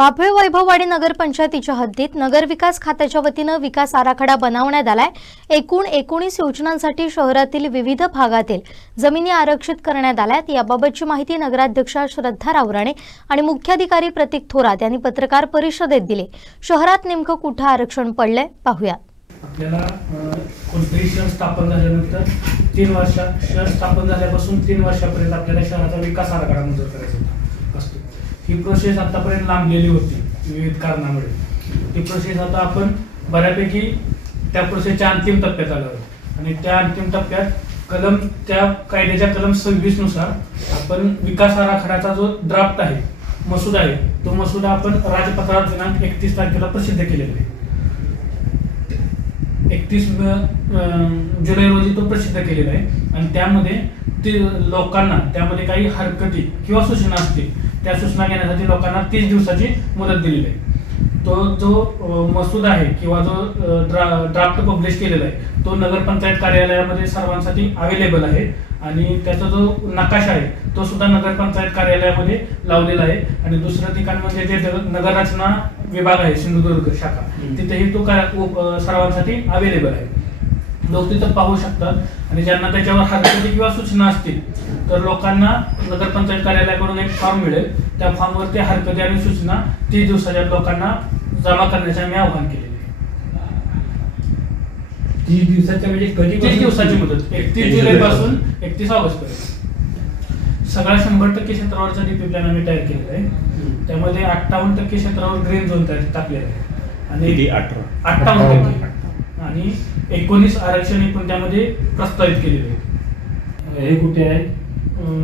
वाफळे वैभववाडी नगरपंचायतीच्या हद्दीत नगरविकास खात्याच्या वतीनं विकास आराखडा बनवण्यात आलाय. एकूण एकोणीस योजनांसाठी शहरातील विविध भागातील जमिनी आरक्षित करण्यात आल्यात. याबाबतची माहिती नगराध्यक्षा श्रद्धा रावराणे आणि मुख्याधिकारी प्रतीक थोरात यांनी पत्रकार परिषदेत दिली. शहरात नेमकं कुठं आरक्षण पडलंय पाहूया. आपल्याला कोणतंही शहर स्थापन झाल्यानंतर तीन वर्षात शहर स्थापन झाल्यापासून तीन वर्षापर्यंत आपल्याला शहराचा विकास आराखडा मंजूर करायचा होता. ही प्रोसेस आतापर्यंत लांबलेली होती विविध कारणामुळे. ती प्रोसेस आता आपण बऱ्यापैकी त्या प्रोसेसच्या अंतिम टप्प्यात आलो आणि त्या अंतिम टप्प्यात कलम त्या कायद्याच्या कलम सव्वीसनुसार आपण विकास आराखड्याचा जो ड्राफ्ट आहे मसुदा आहे तो मसुदा आपण राजपत्रात दिनांक एकतीस तारखेला प्रसिद्ध केलेला आहे. एकतीस जुलै रोजी तो प्रसिद्ध केलेला आहे. आणि त्यामध्ये ते लोकांना त्यामध्ये काही हरकती किंवा सूचना असतील त्या सूचना घेण्यासाठी लोकांना तीस दिवसाची मुदत दिलेली आहे. तो जो मसुदा आहे किंवा जो ड्रा ड्राफ्ट पब्लिश केलेला आहे तो नगरपंचायत कार्यालयामध्ये सर्वांसाठी अवेलेबल आहे आणि त्याचा जो नकाशा आहे तो सुद्धा नगरपंचायत कार्यालयामध्ये लावलेला आहे. आणि दुसरं ठिकाण म्हणजे जे नगररचना विभाग आहे सिंधुदुर्ग शाखा तिथेही तो सर्वांसाठी अवेलेबल आहे. लोक तिथं पाहू शकतात. आणि ज्यांना त्याच्यावर हरकती किंवा सूचना असतील तर लोकांना नगरपंचायत कार्यालयाकडून एक फॉर्म मिळेल. त्या फॉर्मवरती हरकती आणि सूचना तीस दिवसाच्या लोकांना जमा करण्याचे आम्ही आवाहन आहे. तीस दिवसाच्या म्हणजे कधी तीस दिवसाची मुदत. एकतीस जुलै पासून. एकतीस ऑगस्ट पर्यंत सगळा शंभर टक्के क्षेत्रावरचा डीपी प्लॅन आम्ही तयार केलेला आहे. त्यामध्ये अठ्ठावन्न टक्के क्षेत्रावर ग्रीन झोन तयार टाकलेला आहे. आणि अठ्ठावन्न टक्के. आणि एकोणीस आरक्षण एकूण त्यामध्ये प्रस्तावित केलेले आहे हे कुठे आहे?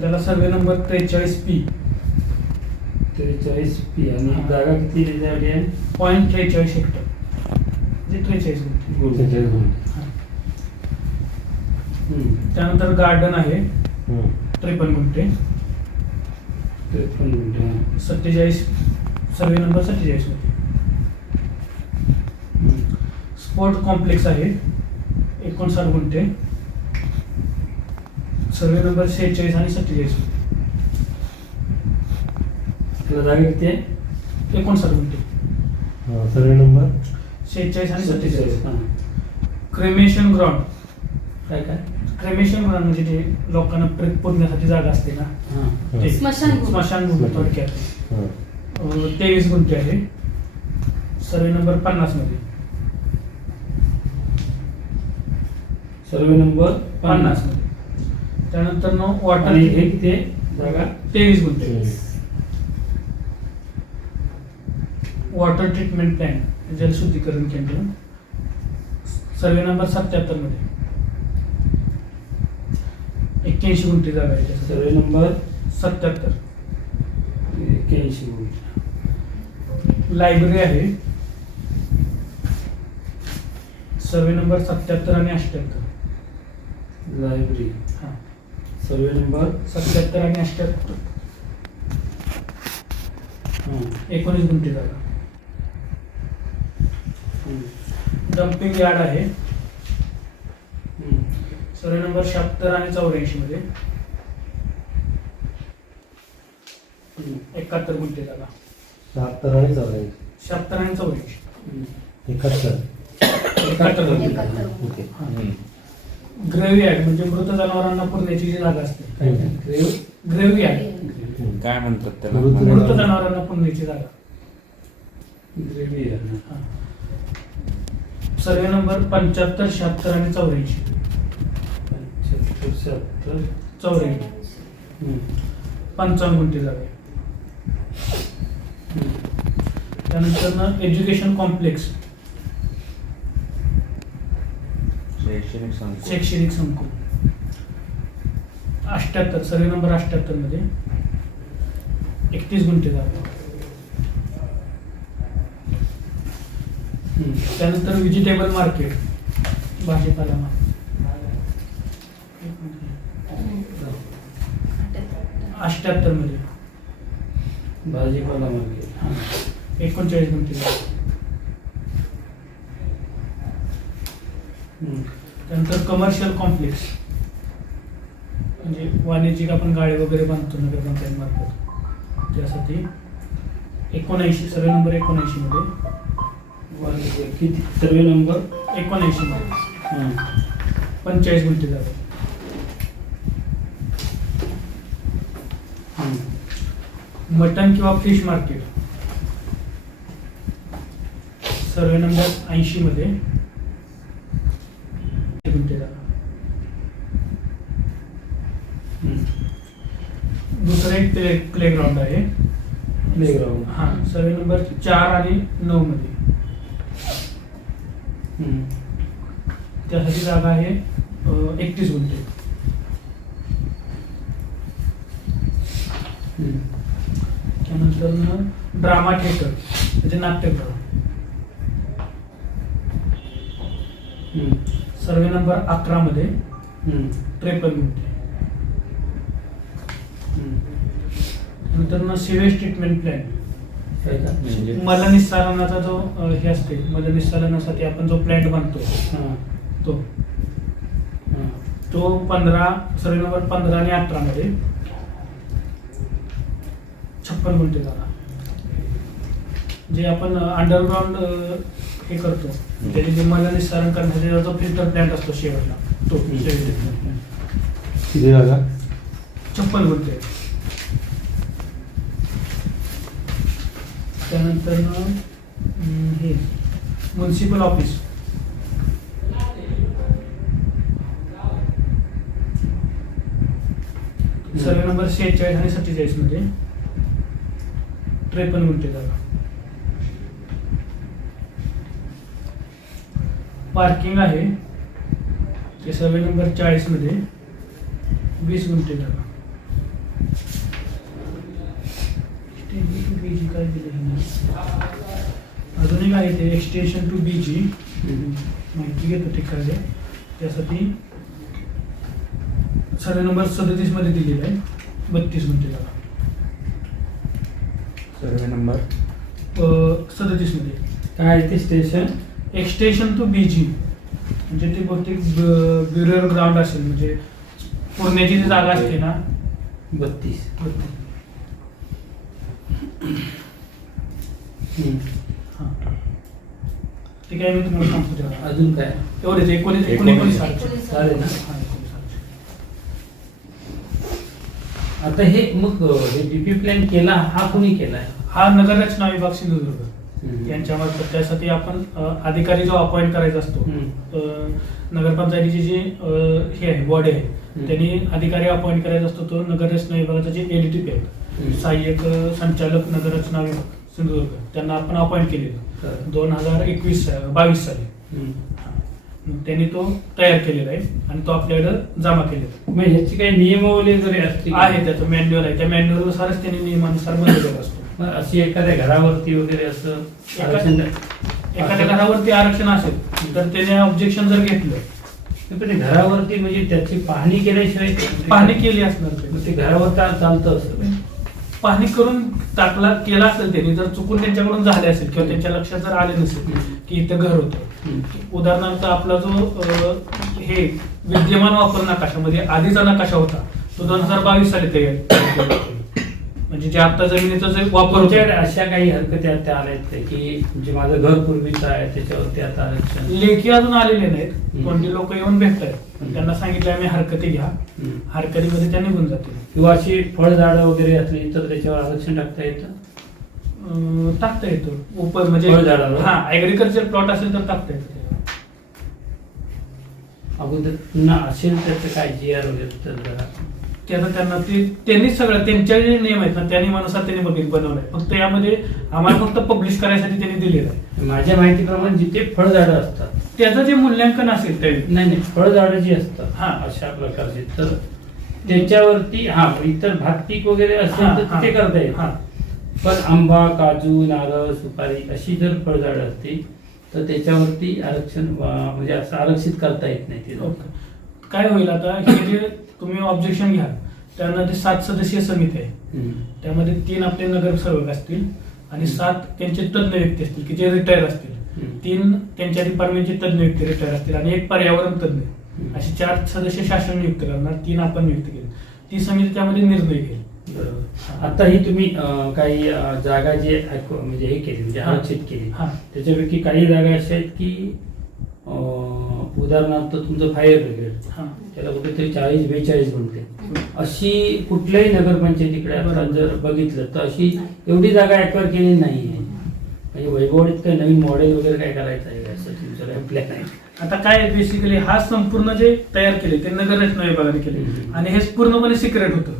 त्याला सर्वे नंबर त्रेचाळीस पी. त्रेचाळीस पी. आणि जागा किती आहे पॉईंट त्रेचाळीस हेक्टर. म्हणजे त्रेचाळीस गुंठे. त्यानंतर गार्डन आहे. त्रेपन्न गुंठे. त्रेपन्न गुंठे. सत्तेचाळीस सर्वे नंबर सत्तेचाळीसमध्ये हम्म. स्पोर्ट कॉम्प्लेक्स आहे. एकोणसाठ गुंठे. सर्वे नंबर शेहेचाळीस आणि सत्तेचाळीस. त्याला जागा किती आहे? एकोणसाठ गुंठे. सर्वे नंबर शेहेचाळीस आणि सत्तेचाळीस. क्रेमेशन ग्राउंड काय काय? क्रेमेशन ग्राउंड म्हणजे ते लोकांना प्रेत पुरण्यासाठी जागा असते ना. स्मशानभूमी थोडक्यात. तेवीस गुंठे आहे. सर्वे नंबर पन्नासमध्ये सर्वे नंबर पन्नासमध्ये. त्यानंतर न वॉटर आणि हे किती आहे? जागा तेवीस गुंठे. वॉटर ट्रीटमेंट प्लॅन जलशुद्धीकरण केंद्र. सर्वे नंबर सत्याहत्तरमध्ये. एक्क्याऐंशी गुंठे जागा आहे त्याच्यात. सर्वे नंबर सत्याहत्तर. एक्क्याऐंशी गुंठे. लायब्ररी आहे. सर्वे नंबर सत्याहत्तर आणि अठ्याहत्तर लायब्ररी. हा. सर्वे नंबर सत्याहत्तर आणि अठ्याहत्तर. एकोणीस गुंठे जागा. डम्पिंग यार्ड आहे. सर्वे नंबर शहात्तर आणि चौऱ्याऐंशी मध्ये. एकाहत्तर गुंठे जागा शहात्तर आणि चौऱ्याऐंशी. शहात्तर आणि चौऱ्याऐंशी. एकाहत्तर. एकाहत्तर ओके. ग्रेव्ही यार्ड म्हणजे मृत जनावरांना पुरण्याची जी जागा असते. ग्रेव्ही यार्ड काय म्हणतात त्याला? मृत जनावरांना पुरण्याची जागा. सर्वे नंबर पंच्याहत्तर शहात्तर आणि चौऱ्याऐंशी. पंच्याहत्तर, शहात्तर. चौऱ्याऐंशी. हम्म. पंचावन्न गुंठे जागा. त्यानंतर ना एज्युकेशन कॉम्प्लेक्स शैक्षणिक संकुल. शैक्षणिक संकुल. अठ्याहत्तर सर्वे नंबर अठ्याहत्तरमध्ये. एकतीस गुंठे जागा हम्म. त्यानंतर व्हेजिटेबल मार्केट भाजीपाला मार्केट. अष्ट्याहत्तरमध्ये. भाजीपाला मार्केट. एकोणचाळीस गुंठे हम्म. त्यानंतर कमर्शियल कॉम्प्लेक्स म्हणजे वाणिज्यिक आपण गाळे वगैरे बांधतो नगरपंचायत मार्फत त्यासाठी एकोणऐंशी सर्वे नंबर एकोणऐंशी मध्ये. वाणिज्य किती? सर्वे नंबर एकोणऐंशी मध्ये. हां. पंचेचाळीस गुंठे जागा. मटन किंवा फिश मार्केट सर्वे नंबर ऐंशी मध्ये गुंठे जागा हम्म. एक प्ले प्लेग्राऊंड आहे प्लेग्राऊंड हा सर्वे नंबर चार आणि नऊ मध्ये. त्यासाठी जागा आहे एकतीस गुंठे. त्यानंतर ड्रामा थिएटर म्हणजे नाट्यगृह. सर्वे नंबर अकरा मध्ये. त्रेपन्न गुंठे नंतर सिवेज ट्रीटमेंट प्लॅन? म्हणजे? मलनिस्सारणाचा जो हे असते मलनिस्सारणासाठी आपण जो प्लॅन्ट बांधतो हां तो तो पंधरा सर्वे नंबर पंधरा आणि अठरा मध्ये छप्पन गुंठे जागा जे आपण अंडरग्राऊंड हे करतो त्याचे जे मलनिस्सारण करण्यासाठी जो फिल्टर प्लॅन्ट असतो शेवटला तो. किती छप्पन गुंठे. त्यानंतर हे म्युन्सिपल ऑफिस सर्वे नंबर शेहेचाळीस आणि सत्तेचाळीसमध्ये. त्रेपन्न गुंठे जागा पार्किंग आहे. ते सर्वे नंबर चाळीसमध्ये. वीस गुंठे जागा एक्सटेंशन टू बीजी काय दिलं? अजून एक आहे ते एक्सटेन्शन टू बीजी माहिती घेतो ते काय. त्यासाठी सर्वे नंबर सदतीसमध्ये दिलेला आहे बत्तीस गुंठे जागा सर्वे नंबर सदतीसमध्ये. काय आहे ते स्टेशन एक्सटेन्शन टू बीजी म्हणजे ते बहुतेक ब्युरियर ग्राउंड असेल. म्हणजे पुण्याची जी जागा असते ना. बत्तीस. बत्तीस. हम्म. हा. ते काय मी तुम्हाला सांगतो तेव्हा. अजून काय एवढेच एकोणीस एकोणीस. एकोणीस सालचे. चालेल ना हा, एकोणीस. आता हे मग हे डीपी प्लॅन केला हा कोणी केलाय हा नगररचना विभाग सिंधुदुर्ग. यांच्यामार्फत त्यासाठी आपण अ, अधिकारी जो अपॉइंट करायचा असतो हम्म. अ, नगरपंचायतीची जी अ, हे आहे बॉडी आहे हम्म. त्यांनी अधिकारी अपॉइंट करायचा असतो तो नगररचना विभागाचा जे एलटीपी आहे. सहाय्यक संचालक नगररचना विभाग सिंधुदुर्ग. त्यांना आपण अपॉइंट केलेलं. दोन हजार एकवीस बावीस साली. त्यांनी तो तयार केलेला आहे आणि तो आपल्याकडे जमा केलेला मग ह्याची काही नियमावली वगैरे असते? आहे त्याचं मॅन्युअल आहे. त्या मॅन्युअलनुसारच त्यांनी नियमानुसार बनवलेला असतो. अशी एखाद्या घरावरती वगैरे असं एखाद्या घरावरती आरक्षण असेल तर त्याने ऑब्जेक्शन जर घेतलं पण ते घरावरती म्हणजे त्याची पाहणी केल्याशिवाय पाहणी केली असणार. ते. घरावर चालतं असं? पाहणी करून टाकला केला असेल त्यांनी जर चुकून त्यांच्याकडून झाले असेल किंवा त्यांच्या लक्षात जर आले नसेल. की इथं घर होतं. उदाहरणार्थ आपला जो हे विद्यमान वापर नकाशामध्ये आधीचा नकाशा होता तो दोन हजार बावीस साली तयार. म्हणजे जे आता जमिनीचा जे वापर तुमच्याकडे अशा काही हरकती आता आल्यात का की जे माझं घर पूर्वीचं आहे त्याच्यावरती आता आरक्षण लेखी अजून आलेले नाहीत. कोणती लोक येऊन भेटतात हम्म. त्यांना सांगितलं आम्ही हरकती घ्या हम्म. हरकतीमध्ये त्या निघून जातील किंवा अशी फळझाडं वगैरे असली तर त्याच्यावर आरक्षण टाकता येतं अं, टाकता येतो उप म्हणजे फळझाडावर? हा ऍग्रिकल्चर प्लॉट असेल तर टाकता येतो. अगोदर पुन्हा असेल त्याचं काय जी आर वगैरे तर जरा ते आता त्यांना ते त्यांनीच सगळं त्यांच्या जे नियम आहेत ना त्या नियमानुसार त्यांनी बघित बनवलंय फक्त यामध्ये आम्हाला फक्त पब्लिश करायसाठी त्यांनी दिलेलं आहे माझ्या माहितीप्रमाणे जिथे फळझाडं असतात त्याचं जे मूल्यांकन असेल ते नाही नाही फळझाडं जी असतात हा. अशा प्रकारची तर त्याच्यावरती हा इतर भात पीक वगैरे असेल तर हा. तिथे करता येईल हा. पण आंबा काजू नारळ सुपारी अशी जर फळझाडं असतील तर त्याच्यावरती आरक्षण अं, म्हणजे असं आरक्षित करता येत नाही ते ओके. काय होईल आता हे जे तुम्ही ऑब्जेक्शन घ्या त्यांना ते सात सदस्यीय समिती आहे. त्यामध्ये तीन आपले नगरसेवक असतील आणि सात त्यांचे तज्ज्ञ व्यक्ती असतील की जे रिटायर असतील. तीन त्यांच्या डिपार्टमेंटचे तज्ज्ञ व्यक्ती रिटायर असतील आणि एक पर्यावरण तज्ज्ञ. अशी चार सदस्य शासन नियुक्त करणार तीन आपण नियुक्त केले ती समिती त्यामध्ये निर्णय घेईल. आता ही तुम्ही काही जागा जे म्हणजे हे केली म्हणजे हा. आरक्षित केली हा त्याच्यापैकी काही जागा अशा आहेत की उदाहरणार्थ तुमचं फायर ब्रिगेड हा. त्याला कुठेतरी चाळीस बेचाळीस म्हणते. अशी कुठल्याही नगरपंचायतीकडे आपण. जर बघितलं तर अशी एवढी जागा ऍक्वायर केलेली नाही आहे. म्हणजे वैभवडीत काही नवीन मॉडेल वगैरे काय करायचं आहे असं तुमचं काही प्लॅन आहे? आता काय बेसिकली हा संपूर्ण जे तयार केले ते नगर रचना विभागाने केले. आणि हे पूर्णपणे सिक्रेट होतं.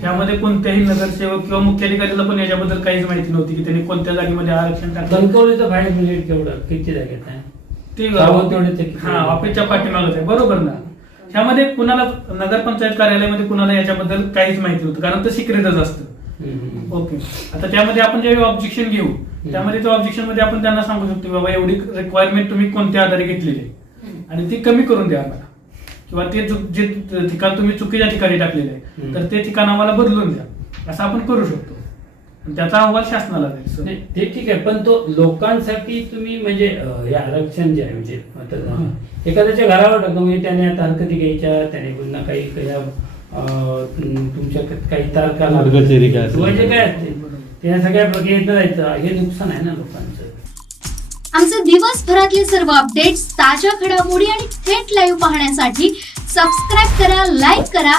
त्यामध्ये कोणत्याही नगरसेवक किंवा मुख्याधिकाऱ्याला पण याच्याबद्दल काहीच माहिती नव्हती की त्यांनी कोणत्या जागेमध्ये आरक्षण टाकलं. कणकवलीचं फायर ब्रिगेड केवढं? किती जागेत आहे? ते? हा ऑफिसच्या पाठीमागच आहे. बरोबर ना? ह्यामध्ये कुणाला नगरपंचायत कार्यालयामध्ये कुणाला याच्याबद्दल काहीच माहिती नव्हतं कारण ते सिक्रेटच असतं. ओके. आता त्यामध्ये आपण जे ऑब्जेक्शन घेऊ त्यामध्ये त्या ऑब्जेक्शनमध्ये आपण त्यांना सांगू शकतो की बाबा एवढी रिक्वायरमेंट तुम्ही कोणत्या आधारे घेतलेली आहे? आणि ती कमी करून द्या आम्हाला. किंवा ते जे ठिकाण तुम्ही चुकीच्या ठिकाणी टाकलेले आहे. तर ते ठिकाण आम्हाला बदलून द्या. असं आपण करू शकतो. त्याचा अहवाल शासनाला जाईल ते ठीक आहे पण तो लोकांसाठी तुम्ही म्हणजे अं, हे आरक्षण जे आहे म्हणजे मतदान एखाद्याच्या घरावर टाकतो म्हणजे त्याने आता हरकती घ्यायच्या त्याने पुन्हा काही काही अं, तुमच्या काही तारखा वर्गचिरी काय असेल. म्हणजे काय असते त्या सगळ्या प्रक्रियेत जायचं. हे नुकसान आहे ना लोकांचं. आमचे दिवसभरातले सर्व अपडेट्स ताज्या घडामोडी आणि थेट लाईव्ह पाहण्यासाठी सबस्क्राईब करा लाईक करा.